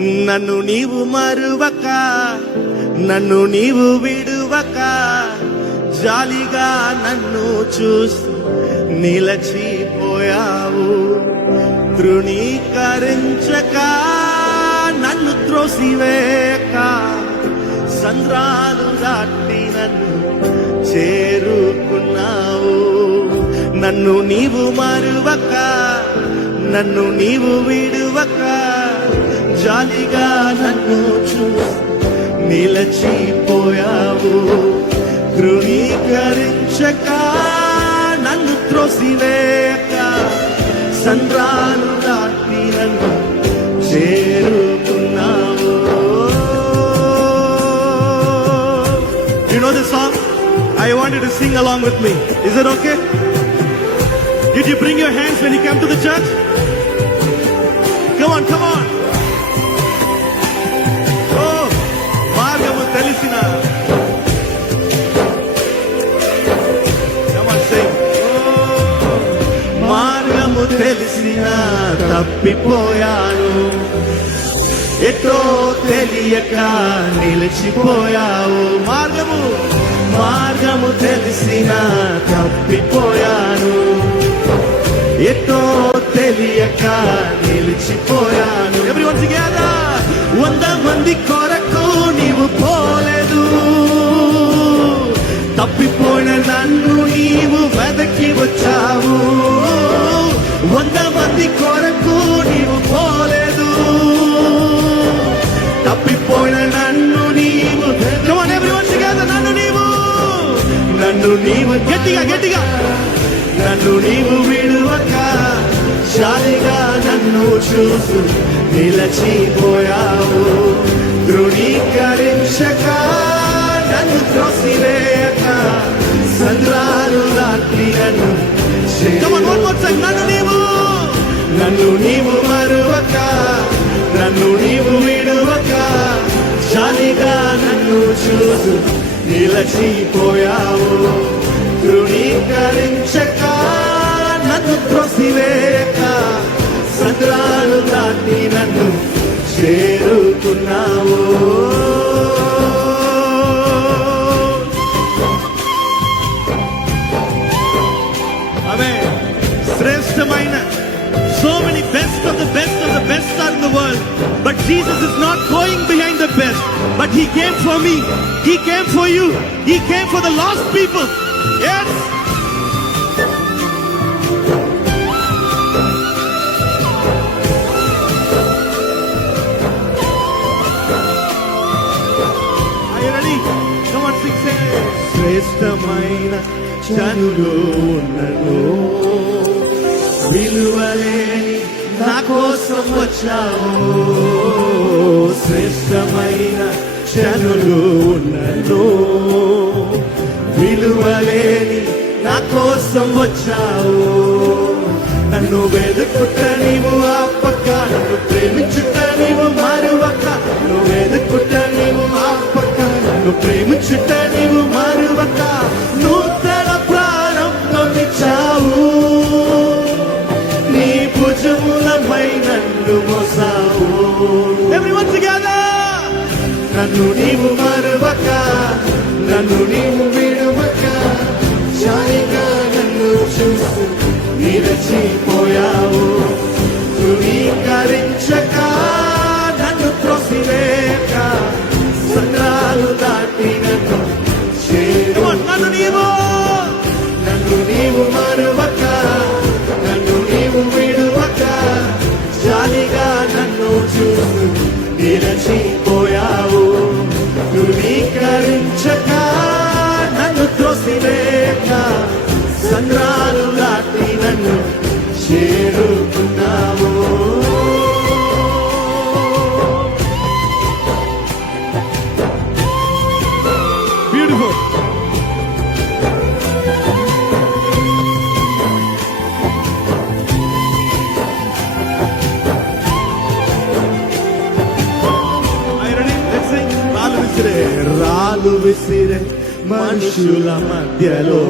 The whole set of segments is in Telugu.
నన్ను నీవు మరువక, నన్ను నీవు విడువక, జాలిగా నన్ను చూస్తూ నిలచిపోయావు. తృణీకరించక, నన్ను త్రోసివేయక, సంద్రాలు దాటి నన్ను చేరుకున్నావు. నన్ను నీవు మరువక, నన్ను నీవు విడువక, జాలిగా నన్ను చూసి నిలచిపోయావు. తృణీకరించక, నన్ను త్రోసివేయక, సంద్రాలు దాటి నన్ను చేరుకున్నావు. You know this song? I want you to sing along with me. Is it okay? Did you bring your hands when you came to the church? Come on, come on. Oh, మార్గము తెలిసిన. Come on, sing. Oh, మార్గము తెలిసిన తప్పిపోయాను, ఎటో తెలియక నిలిచిపోయావు. మార్గము తెలిసిన తప్పిపోయాను, ఎటో తెలియక నిలిచిపోయాను. Everyone together. 100 మంది కొరకు నీవు పోలేదు, తప్పిపోయిన నన్ను నీవు వెదకి వచ్చావు. 100 మంది కొరకు నీవు పోలేదు, తప్పిపోయిన నన్ను నీవు. Come on everyone together. నన్ను నీవు గట్టిగా నన్ను నీవు విడువక, జాలిగా నన్ను చూసు నిలచిపోయావు. తృణీకరించక, నన్ను త్రోసివేయక, సంద్రాలు దాటి నన్ను. నన్ను నీవు మరువక, నన్ను నీవు విడువక, జాలిగా నన్ను చూసు నిలచిపోయావు. తృణీకరించక, నన్ను త్రోసివేయక, సంద్రాలు దాటి నన్ను చేరుకున్నావు. ఆమేన్. శ్రేష్టమైన, so many best of the best of the best are in the world, but Jesus is not going behind the best, but he came for me, he came for you, he came for the lost people. Yes. Are you ready? Come on, sing, say. శ్రేష్టమైన జనులు ఉన్నను, విలువలేని నా కోసం వచ్చావు. శ్రేష్టమైన జనులు ఉన్నను, విలువలేని నా కోసం వచ్చావు. నన్ను వెతుకుట నీవు ఆపక, నన్ను ప్రేమించుట నీవు మరువక. నన్ను వెతుకుట నీవు ఆపక, నన్ను ప్రేమించుట నీవు మరువక. నూతన ప్రారంభమిచ్చావు, నీ భుజములపై నన్ను మోసావు. Everyone together. నన్ను నీవు మరువక, నన్ను నీవు విడువక, జాలిగా నన్ను చూస్తూ నిలచిపోయావు. తృణీకరించక, నన్ను త్రోసివేయక, సంద్రాలు దాటి నన్ను చేరు. నన్ను నీవు మరువక, నన్ను నీవు విడువక, జాలిగా నన్ను చూస్తూ నిలచిపోయావు. తృణీకరించక, నన్ను త్రోసివేయక, సంద్రాలు దాటి నన్ను చేరుకున్నావు. బ్యూటిఫుల్. రాళ్ళు విసిరే మనుషుల మధ్యలో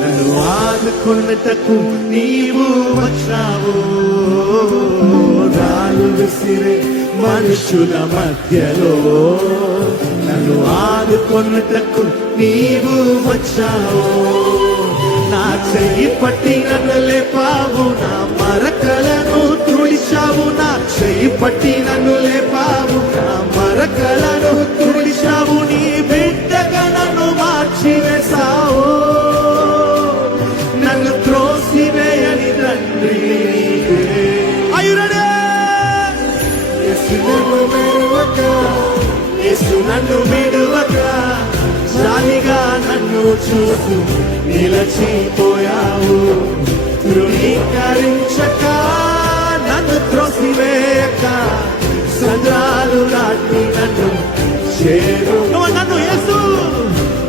నన్ను ఆదుకొనుటకు నీవు వచ్చావు. రాళ్ళు విసిరే మనుషుల మధ్యలో నన్ను ఆదుకొనుటకు నీవు వచ్చావు. నా చెయ్యి పట్టి నన్ను లేపావు, నా మరకలను తుడిచావు. నా చెయ్యి పట్టి నన్ను లేపావు, నా మరకలను తుడిచావు. నీ బిడ్డగా నన్ను మార్చివేశావు, నన్ను త్రోసివేయని తండ్రి నీవే. Are you ready? యేసు నన్ను విడువక, యేసు నన్ను విడువక, జాలిగా నన్ను చూస్తూ నిలచిపోయావు. ధృవీకరించక, నన్ను త్రోసివేయక, సంద్రాలు నాటి నన్ను చేరు. నన్ను యేసు,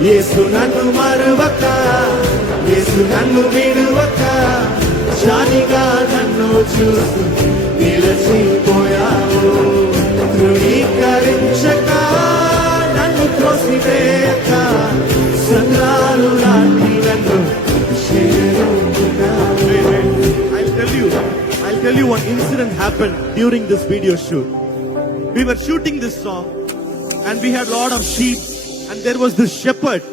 యేసు నన్ను మరువక, యేసు నన్ను విడువక, జాలిగా నన్ను చూస్తూ నిలచిపోయావు. ధృవీకరించక, నన్ను త్రోసివేయక, సంద్రాలు నాటి నన్ను చేరుకున్నావు. I'll tell you one incident happened during this video shoot. We were shooting this song and we had a lot of sheep and there was this shepherd